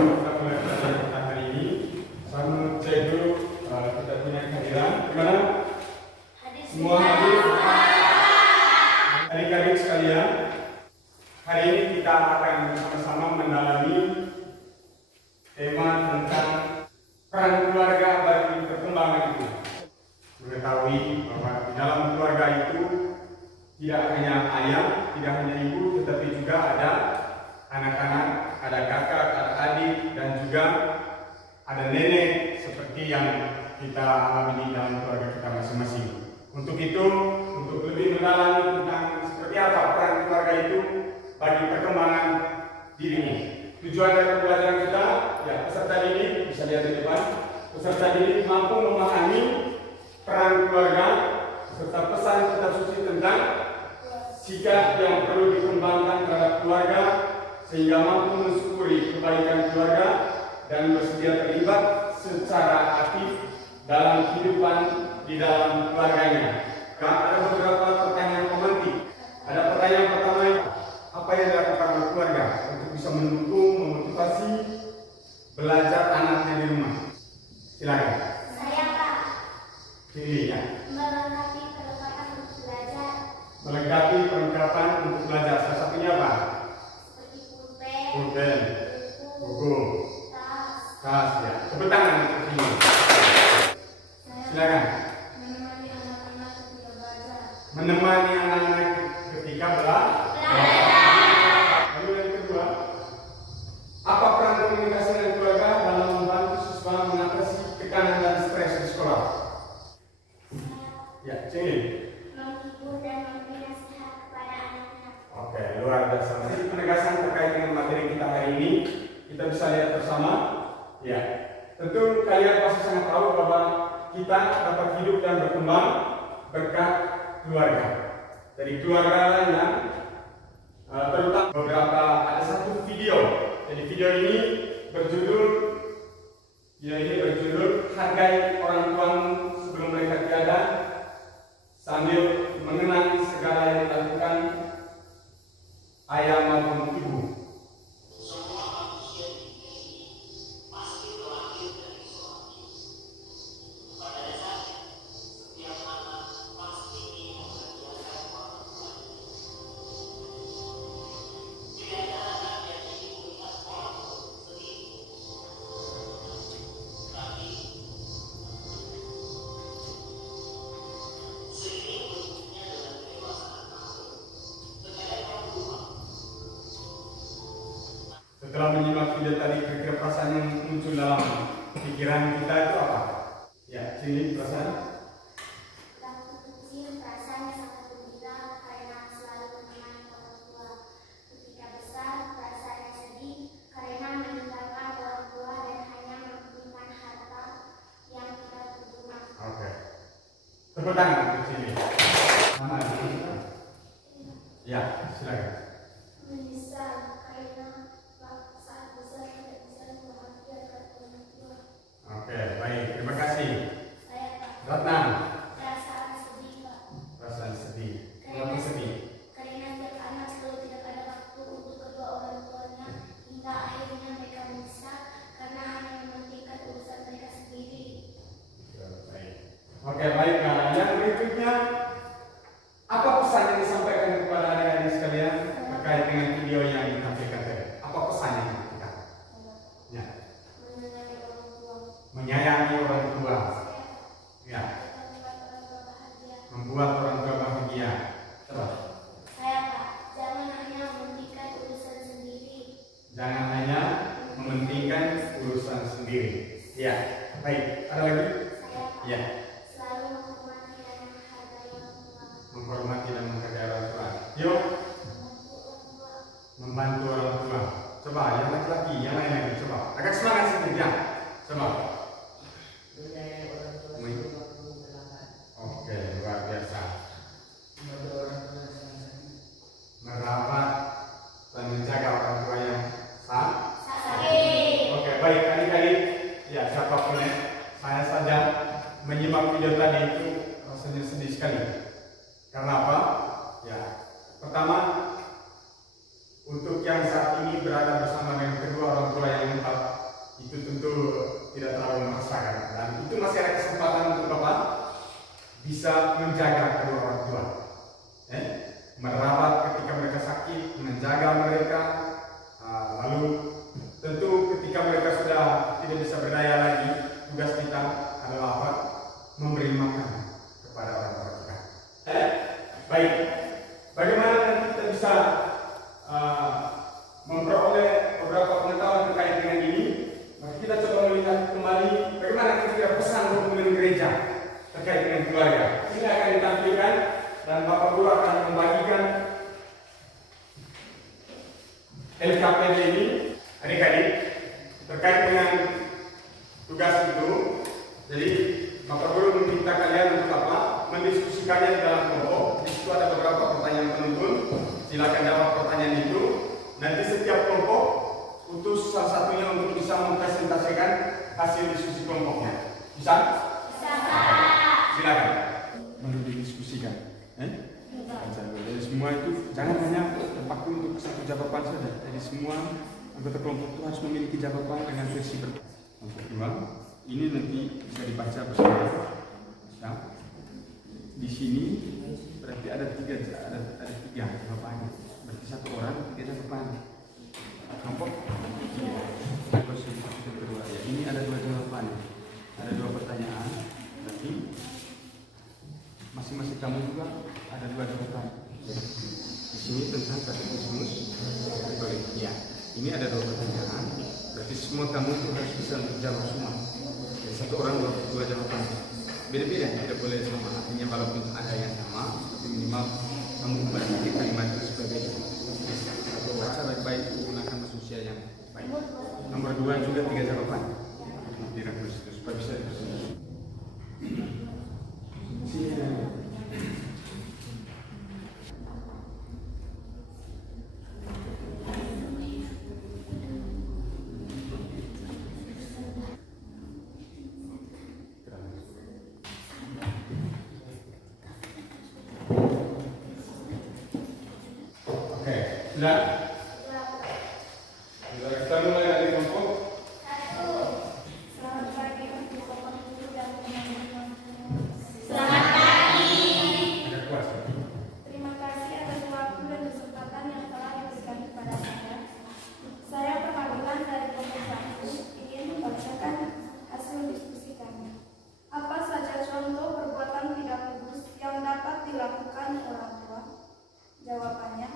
kita mulai pelajaran kita hari ini. Saya mau cek dulu kita punya kehadiran. Gimana? Semua hadir? Adik-adik sekalian, hari ini kita akan bersama-sama mendalami tema tentang peran keluarga bagi perkembangan itu. Mengetahui bahwa di dalam keluarga itu tidak hanya ayah, tidak hanya ibu, tetapi juga ada anak-anak, ada kakak, ada adik, dan juga ada nenek seperti yang kita alami di dalam keluarga kita masing-masing. Untuk itu, untuk lebih mendalami tentang seperti apa peran keluarga itu bagi perkembangan dirimu. Tujuan dari pembelajaran kita, ya peserta didik bisa lihat di depan. Peserta didik mampu memahami peran keluarga serta pesan kitab suci tentang sikap yang perlu dikembangkan terhadap keluarga sehingga mampu mensyukuri kebaikan keluarga dan bersedia terlibat secara aktif dalam kehidupan di dalam keluarganya. Ada beberapa pertanyaan pemantik. Ada pertanyaan pertama, apa yang dilakukan oleh keluarga untuk bisa mendukung, memotivasi belajar anaknya di rumah? Silakan. Saya Pak. Pilih ya. Melengkapi perlengkapan untuk belajar. Melengkapi perlengkapan untuk belajar. Salah satunya apa? Seperti pulpen, Pulpen, buku, tas ya. Tepuk tangan untuk ini. Silakan. Menemani anak-anak ketika belajar. Menemani anak-anak ketika belajar. Lalu yang kedua, apa peran komunikasi dengan keluarga dalam membantu siswa mengatasi tekanan dan stres di sekolah? Ya, sini. Menghibur dan memberi nasihat kepada anak-anak. Oke, luar biasa. Jadi penegasan terkait dengan materi kita hari ini kita bisa lihat bersama. Ya, tentu kalian pasti sangat tahu bahwa kita dapat hidup dan berkembang berkat keluarga. Dari keluarga yang terutama beberapa ada satu video. Jadi video ini berjudul Hargai Orang Tuamu Sebelum Mereka Tiada, sambil mengenang segala yang dilakukan ayah maupun ibu. Setelah menyimak video tadi, kira-kira perasaan yang muncul dalam pikiran kita itu apa? Ya, sini perasaan. Waktu kecil perasaannya sangat gembira karena selalu menemani orang tua. Ketika besar perasaannya sedih karena meninggalkan orang tua dan hanya mementingkan harta yang tidak berguna. Oke. Tepuk tangan untuk sini. Mana? Ya, silakan. Menyesal karena saat besar tidak bisa membahagiakan orang tua. Oke, baik. Terima kasih. Saya Pak. Ratna. Perasaan sedih Pak. Perasaan sedih. Kenapa sedih? Karena tiap anak selalu tidak ada waktu untuk kedua orang tuanya hingga akhirnya mereka menyesal karena hanya mementingkan urusan mereka sendiri. Baik. Oke, baik. Nah, yang berikutnya, apa pesan yang disampaikan kepada adik-adik sekalian terkait dengan video yang ditampilkan tadi? Apa pesannya kita? Ya. Mengenai orang tua. Menyayangi orang tua. Ya. Membuat orang tua bahagia. Membuat orang tua bahagia. Coba. Saya Pak, jangan hanya mementingkan urusan sendiri. Jangan hanya mementingkan urusan sendiri. Ya. Baik. Ada lagi? Saya Pak, Ya. selalu menghormati dan menghargai orang tua. Menghormati dan menghargai orang tua. Yuk. Membantu orang tua. Membantu orang tua. Coba yang laki-laki, yang lain lagi. Coba. Agak semangat sedikit ya. Coba. Menyayangi orang tua Men- sebelum waktu berlahan. Oke, luar biasa. Membantu orang tua yang sedang sakit. Merawat dan menjaga orang tua yang Sakit. Oke, baik. Adik-adik, ya siapapun ya, saya saja menyimak video tadi itu rasanya sedih sekali. Karena apa? Ya, pertama, untuk yang saat ini berada bersama dengan kedua orang tua yang lengkap tugas itu. Jadi Bapak Guru meminta kalian untuk apa? Mendiskusikannya di dalam kelompok. Di situ ada beberapa pertanyaan penuntun. Silakan jawab pertanyaan itu. Nanti setiap kelompok utus salah satunya untuk bisa mempresentasikan hasil diskusi kelompoknya. Bisa? Bisa. Silakan. Mau didiskusikan. Jadi semua itu jangan hanya terpaku untuk satu jawaban saja. Jadi semua anggota kelompok itu harus memiliki jawaban dengan versi berbeda. Kelompok dua, ini nanti bisa dibaca bersama. Ya. Di sini berarti ada tiga jawabannya. Berarti satu orang tiga jawaban. Kelompok kedua. Ya, ini ada dua jawaban. Ada dua pertanyaan. Berarti masing-masing kamu juga ada dua jawaban. Di sini tentang katekismus. Ya, ini ada dua pertanyaan. Berarti semua kamu itu harus bisa menjawab semua. Jadi satu orang dua jawaban. Beda-beda, tidak boleh sama. Artinya walaupun ada yang sama, tapi minimal kamu memperhatikan kalimat itu sebagai satu bahasa baik-baik menggunakan manusia yang baik. Nomor dua juga tiga jawaban. Dirangkus itu supaya bisa disusun. Oke, sudah? Kita mulai dari kelompok. Selamat pagi untuk Bapak Guru dan teman-teman. Ada kuasa. Terima kasih atas waktu dan kesempatan yang telah diberikan kepada saya. Saya perwakilan dari kelompok 1 ingin membacakan hasil diskusi kami. Apa saja contoh perbuatan tidak kudus yang dapat dilakukan orang tua? Jawabannya,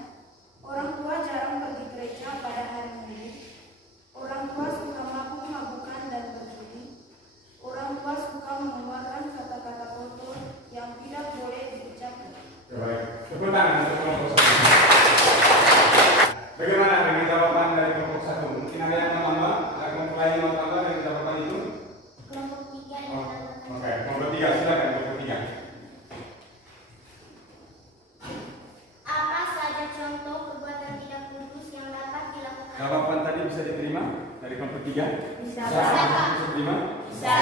orang tua jarang pergi gereja pada hari Minggu. Orang tua suka mabuk-mabukan dan berjudi. Orang tua suka mengeluarkan kata-kata kotor yang tidak boleh diucapkan. Baik, tepuk tangan untuk kelompok satu. Bagaimana dengan jawaban dari kelompok satu? Mungkin ada yang mau tambah? Ada kelompok lain yang mau tambah dengan jawaban itu? Kelompok 3 yang Oh, oke, kelompok tiga, silakan kelompok tiga. Apa saja contoh perbuatan tidak kudus yang dapat dilakukan? Jawaban tadi bisa diterima dari kelompok tiga? Bisa. Bisa diterima? Bisa.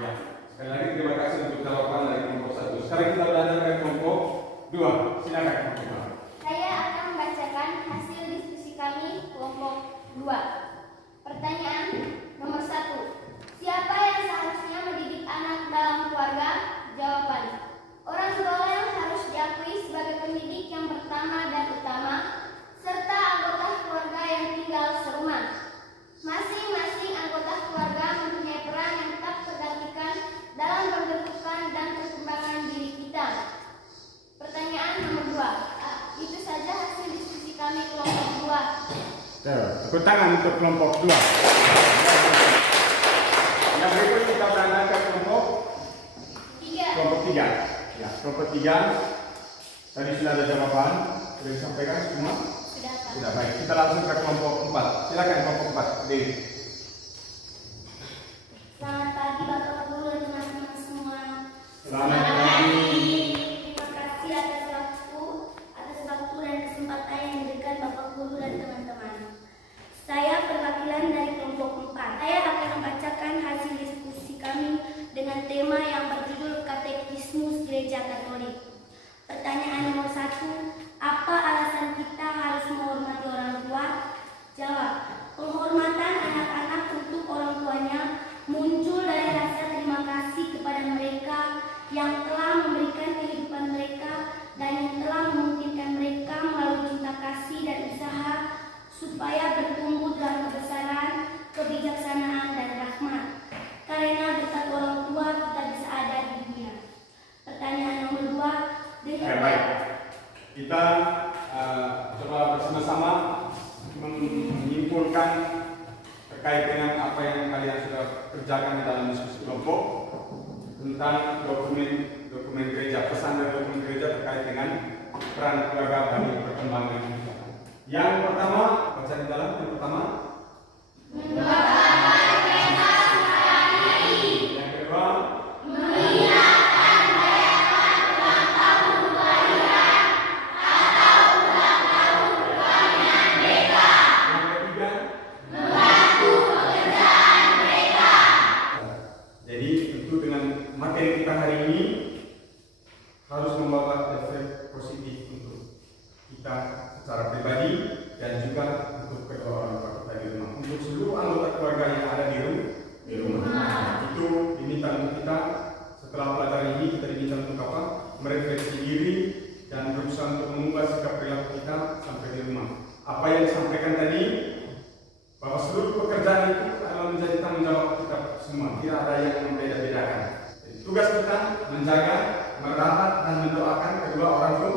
Ya. Sekali lagi terima kasih untuk jawaban dari kelompok satu. Sekarang kita belajar dari kelompok dua. Silakan kelompok dua. Saya akan membacakan hasil diskusi kami kelompok 2. Pertanyaan nomor 1. Siapa yang seharusnya mendidik anak dalam keluarga? Jawaban. Orang tua yang harus diakui sebagai pendidik yang pertama dan utama, serta anggota keluarga yang tinggal serumah. Masing-masing anggota keluarga mempunyai peran yang tak tergantikan dalam pembentukan dan perkembangan diri kita. Pertanyaan nomor 2. Itu saja hasil diskusi kami kelompok 2. Tepuk tangan untuk kelompok dua. Yang berikut kita berangkat ke kelompok 3. Ya, kelompok 3. Tadi sudah ada jawaban. Sudah disampaikan semua? Sudah, Pak. Sudah, baik. Kita langsung ke kelompok 4. Silakan kelompok 4. Dewi. Selamat pagi Bapak Guru dan teman-teman semua. Selamat pagi. Terima kasih atas waktu dan kesempatan yang diberikan Bapak Guru dan teman-teman. Saya perwakilan dari kelompok 4. Saya akan membacakan hasil diskusi kami dengan tema yang berjudul Katekismus Gereja Katolik. Pertanyaan nomor 1. Apa alasan kita harus menghormati orang tua? Jawab. Penghormatan anak-anak untuk orang tuanya muncul dari rasa terima kasih kepada mereka yang telah memberikan kehidupan mereka dan yang telah memungkinkan mereka melalui cinta kasih dan usaha supaya bertumbuh dalam kebesaran, kebijaksanaan, dan rahmat. Karena berkat orang tua kita bisa ada di dunia. Pertanyaan nomor 2. Baik. Kita coba bersama-sama menyimpulkan terkait dengan apa yang kalian sudah kerjakan di dalam diskusi kelompok tentang dokumen gereja, pesan dari dokumen gereja terkait dengan peran keluarga bagi perkembangan kita. Yang pertama, baca di dalam. Yang pertama, tidak ada yang membeda-bedakan. Jadi, tugas kita menjaga, merawat dan mendoakan kedua orang tua.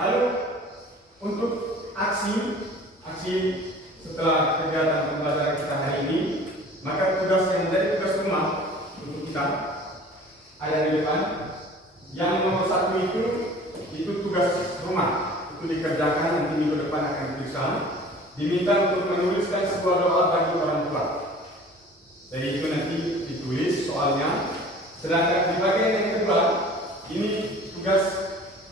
Lalu untuk aksi setelah kegiatan pembelajaran kita hari ini, maka tugas yang menjadi tugas rumah untuk kita ada di depan. Yang nomor 1 itu tugas rumah, itu dikerjakan nanti minggu depan akan diperiksa. Diminta untuk menuliskan sebuah doa bagi orang tua. Jadi itu nanti ditulis soalnya. Sedangkan di bagian yang kedua, ini tugas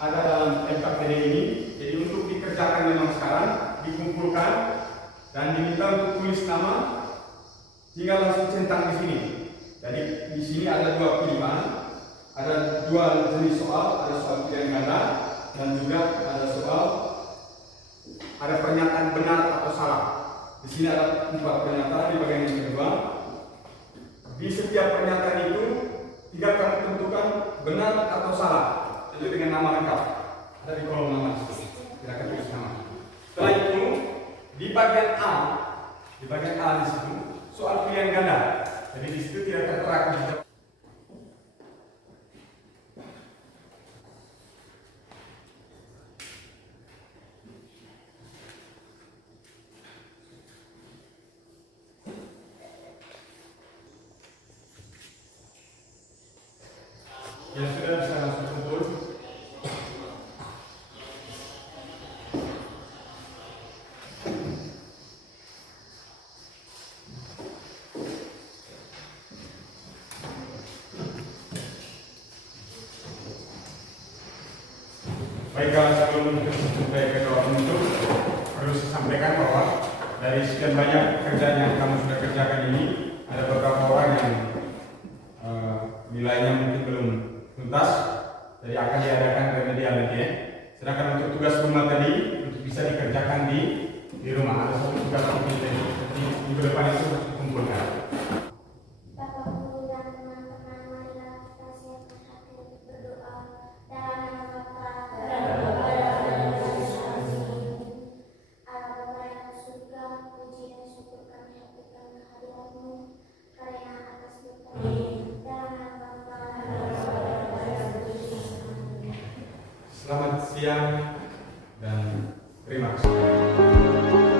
ada dalam LKPD ini. Jadi untuk dikerjakan memang sekarang, dikumpulkan dan diminta untuk tulis nama, tinggal langsung centang di sini. Jadi di sini ada 2 pilihan, ada 2 jenis soal, ada soal pilihan ganda dan juga ada pernyataan benar atau salah. Di sini ada 4 pernyataan di bagian yang kedua. Di setiap pernyataan itu tinggal kamu tentukan benar atau salah, itu dengan nama lengkap. Ada di kolom nama. Silakan tulis nama. Setelah itu di bagian A di situ soal pilihan ganda. Jadi di situ tidak tertera di situ. Yang sudah bisa langsung kumpul. Baiklah, sebelum sampai ke doa penutup, perlu saya sampaikan bahwa dari sekian banyak kerjaan yang kamu sudah kerjakan ini, ada beberapa orang yang nilainya mungkin belum tuntas, jadi akan diadakan remedial nanti ya. Sedangkan untuk tugas rumah tadi, untuk bisa dikerjakan di rumah, ada satu tugas mungkin jadi minggu depan itu harus dikumpulkan. Bapak Guru dan teman-teman, marilah kita siapkan hati untuk berdoa dalam nama Bapa dan Bapa dan Allah Bapa yang di surga, puji dan syukur kami haturkan kehadirat-Mu karena atas berkat dalam nama Bapa dan Bapa dan Selamat siang dan terima kasih.